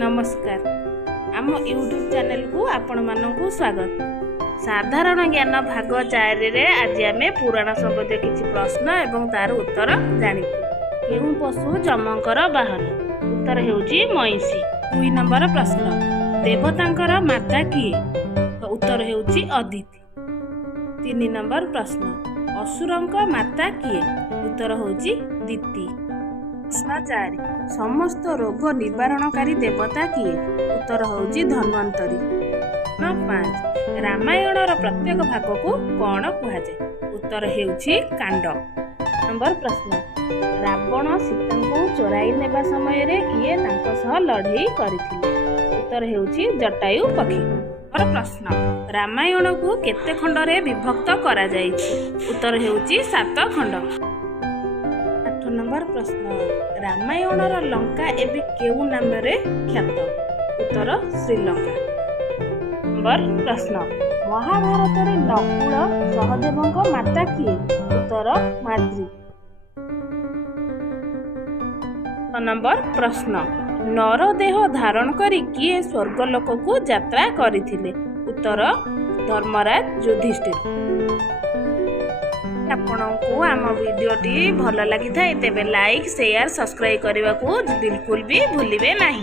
नमस्कार आम YouTube channel को आपण मानकु स्वागत। साधारण ज्ञान भाग 4 रे आज आम पुराण संबंधी किछि प्रश्न एवं तार उत्तर जानिबु। केउ पशु जमंकर बाहन? उत्तर हेउची महिषी। 2 नंबर प्रश्न, देवतांकर माता किए? उत्तर हेउची अदिति। 3 नंबर प्रश्न, असुरंक माता किए? उत्तर होउची दिति। प्रश्न 4, समस्त रोग निवारणकारी देवता किए? उत्तर होउची धन्वंतरी। प्रश्न 5, रामायणर प्रत्येक भाग को कौन कहुए? उत्तर हेउची कांड। नंबर प्रश्न, रावण सीता को चोराई नेबा समय रे किए तांको सह लड़ाई करथिले? उत्तर हेउची जटायु पक्षी। और प्रश्न, रामायण को केते खंड रे विभक्त करा जायछि? उत्तर हेउची 7 खंड। 8 नंबर प्रश्न, रामायणर लंका एबे केउ नाम रे ख्यात? उत्तर श्रीलंका। नंबर प्रश्न, महाभारत रे नकुल सहदेवଙ୍କ माता किए? उत्तर माद्री। नंबर प्रश्न, नरदेह धारण करी किए स्वर्गलोक को यात्रा करिथिले? उत्तर धर्मराज युधिष्ठिर। आपको आम वीडियोटी भल लगी था तेबे लाइक शेयर सब्सक्राइब करने को बिल्कुल भी भूलिबे नहीं।